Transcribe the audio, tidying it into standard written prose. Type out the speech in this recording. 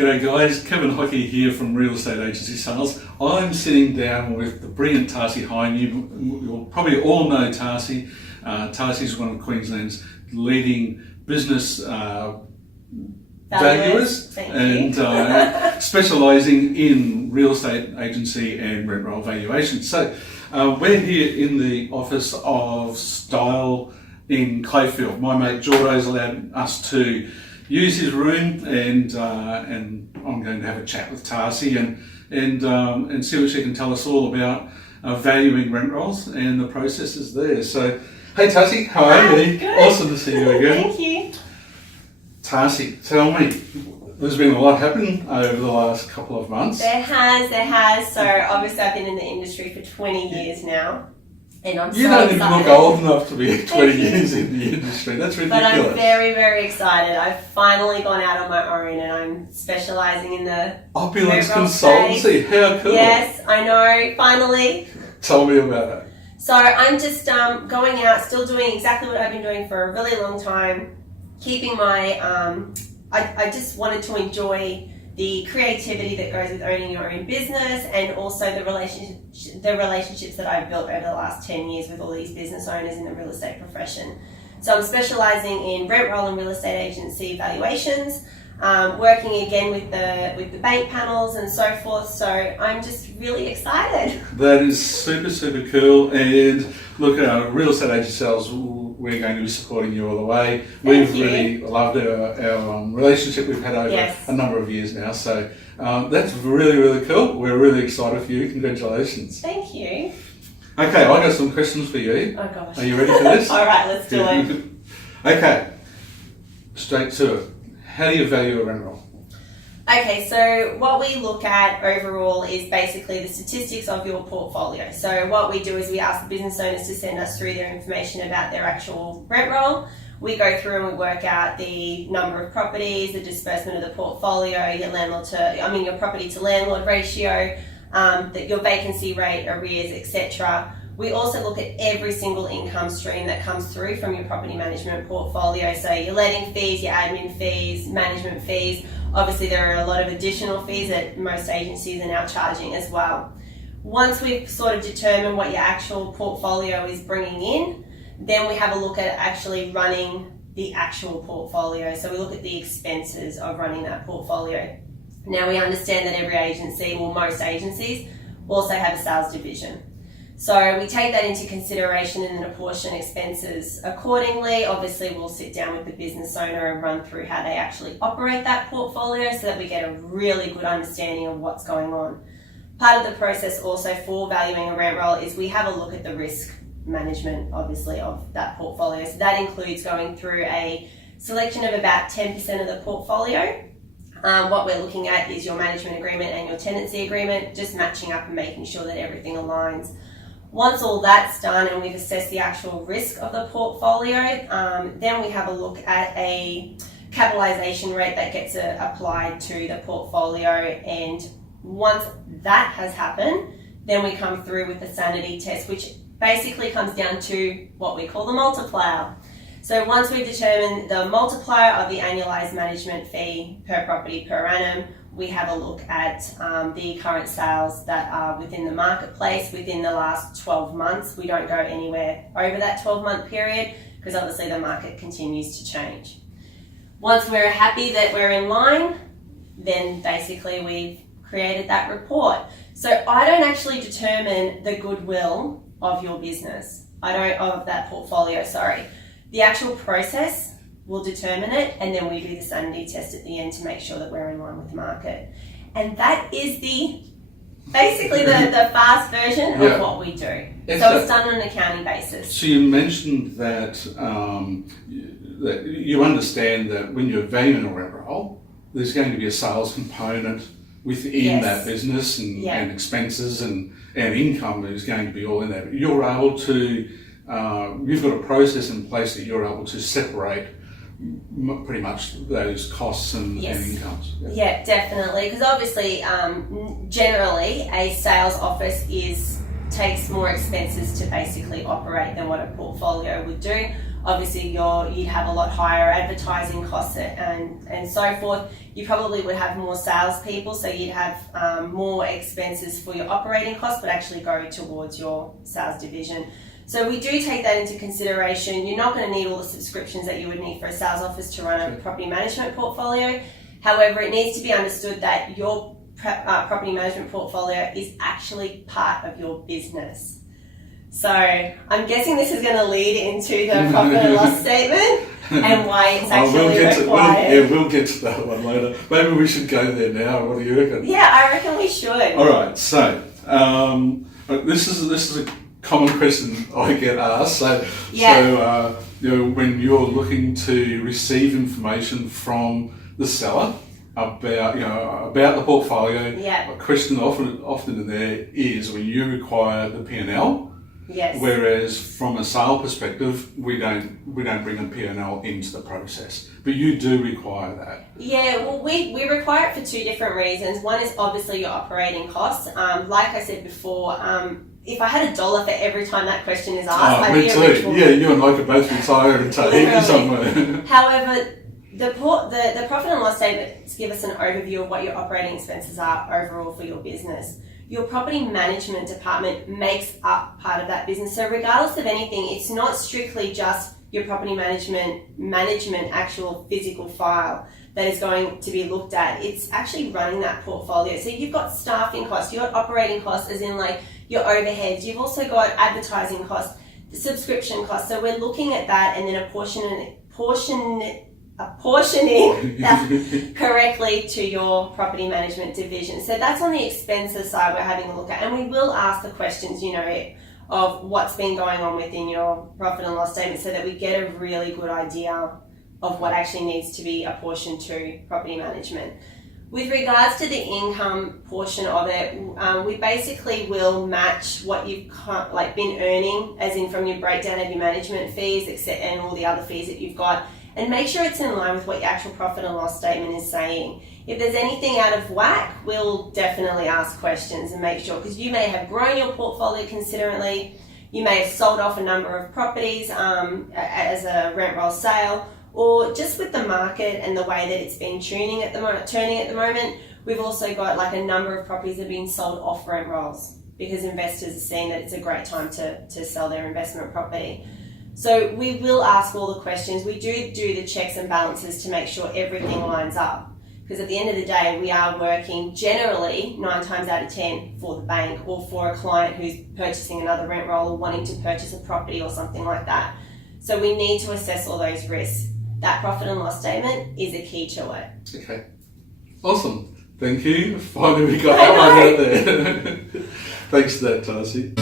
G'day guys, Kevin Hockey here from Real Estate Agency Sales. I'm sitting down with the brilliant Tarsi Hyne. You'll probably all know Tarsi. Tarsi is one of Queensland's leading business valuers and specialising in real estate agency and rent roll valuation. So we're here in the office of Style in Clayfield. My mate Jordo's allowed us to use his room, and I'm going to have a chat with Tarsi and see what she can tell us all about valuing rent rolls and the processes there. So, hey Tarsi, how are you? Good. Awesome to see you again. Thank you. Tarsi, tell me, there's been a lot happening over the last couple of months. There has. So obviously I've been in the industry for 20 years now. And I'm You so don't even excited. look old enough to be 20 years in the industry. That's ridiculous. But I'm very, very excited. I've finally gone out on my own and I'm specialising in the Opulence rent roll Consultancy, space. how cool. Yes, I know, finally. Tell me about it. So I'm just going out, still doing exactly what I've been doing for a really long time, keeping my, I just wanted to enjoy the creativity that goes with owning your own business, and also the relationships that I've built over the last 10 years with all these business owners in the real estate profession. So I'm specialising in rent roll and real estate agency valuations, working again with the bank panels and so forth. So I'm just really excited. That is super cool. And look, real estate agency sales, we're going to be supporting you all the way. We've really loved our relationship we've had over a number of years now. So that's really cool. We're really excited for you. Congratulations. Thank you. Okay, I got some questions for you. Oh gosh. Are you ready for this? All right, let's do it. Okay, straight to it. How do you value a rent roll? Okay, so what we look at overall is basically the statistics of your portfolio. So what we do is we ask the business owners to send us through their information about their actual rent roll. We go through and we work out the number of properties, the disbursement of the portfolio, your property to landlord ratio, your vacancy rate, arrears, etc. We also look at every single income stream that comes through from your property management portfolio. So your letting fees, your admin fees, management fees. Obviously there are a lot of additional fees that most agencies are now charging as well. Once we've sort of determined what your actual portfolio is bringing in, then we have a look at actually running the actual portfolio. So we look at the expenses of running that portfolio. Now we understand that every agency, well most agencies, also have a sales division. So we take that into consideration and then apportion expenses accordingly. Obviously, we'll sit down with the business owner and run through how they actually operate that portfolio so that we get a really good understanding of what's going on. Part of the process also for valuing a rent roll is we have a look at the risk management, obviously, of that portfolio. So that includes going through a selection of about 10% of the portfolio. What we're looking at is your management agreement and your tenancy agreement, just matching up and making sure that everything aligns. Once all that's done and we've assessed the actual risk of the portfolio, then we have a look at a capitalisation rate that gets applied to the portfolio. And once that has happened, then we come through with the sanity test, which basically comes down to what we call the multiplier. So once we've determined the multiplier of the annualised management fee per property per annum, we have a look at the current sales that are within the marketplace within the last 12 months. We don't go anywhere over that 12-month period because obviously the market continues to change. Once we're happy that we're in line, then basically we've created that report. So I don't actually determine the goodwill of your business. Of that portfolio, sorry. The actual process will determine it, and then we do the sanity test at the end to make sure that we're in line with the market. And that is basically the fast version of what we do. So it's done on an accounting basis. So you mentioned that, that you understand that when you're valuing a rent roll, there's going to be a sales component within that business and expenses and income is going to be all in there. But you're able to, you've got a process in place that you're able to separate pretty much those costs and incomes. Yeah, definitely. Because obviously, generally, a sales office takes more expenses to basically operate than what a portfolio would do. obviously you'd have a lot higher advertising costs and so forth. You probably would have more salespeople, so you'd have more expenses for your operating costs, but actually go towards your sales division. So we do take that into consideration. You're not going to need all the subscriptions that you would need for a sales office to run a property management portfolio. However, it needs to be understood that your property management portfolio is actually part of your business. So I'm guessing this is going to lead into the profit and loss statement and why it's actually required. We'll get to that one later. Maybe we should go there now. What do you reckon? Yeah, I reckon we should. All right. So this is a common question I get asked. So when you're looking to receive information from the seller about the portfolio, a question often in there is when you require the P&L. Yes. Whereas from a sale perspective, we don't bring a P&L into the process, but you do require that. Yeah, well, we require it for two different reasons. One is obviously your operating costs. Like I said before, if I had $1 for every time that question is asked, I'd be a rich woman. Yeah, you and I could both retire and take somewhere. However, the profit and loss statements give us an overview of what your operating expenses are overall for your business. Your property management department makes up part of that business. So regardless of anything, it's not strictly just your property management actual physical file that is going to be looked at. It's actually running that portfolio. So you've got staffing costs, you've got operating costs as in like your overheads. You've also got advertising costs, the subscription costs. So we're looking at that and then apportioning that correctly to your property management division. So that's on the expenses side we're having a look at. And we will ask the questions, of what's been going on within your profit and loss statement so that we get a really good idea of what actually needs to be apportioned to property management. With regards to the income portion of it, we basically will match what you've been earning, as in from your breakdown of your management fees and all the other fees that you've got, and make sure it's in line with what your actual profit and loss statement is saying. If there's anything out of whack, we'll definitely ask questions and make sure, because you may have grown your portfolio considerably, you may have sold off a number of properties as a rent roll sale, or just with the market and the way that it's been turning at the moment, we've also got like a number of properties that are being sold off rent rolls because investors are seeing that it's a great time to sell their investment property. So we will ask all the questions. We do the checks and balances to make sure everything lines up. Because at the end of the day, we are working generally 9 times out of 10 for the bank or for a client who's purchasing another rent roll or wanting to purchase a property or something like that. So we need to assess all those risks. That profit and loss statement is a key to it. Okay. Awesome. Thank you. Finally we got that one out there. Thanks for that, Tarsi.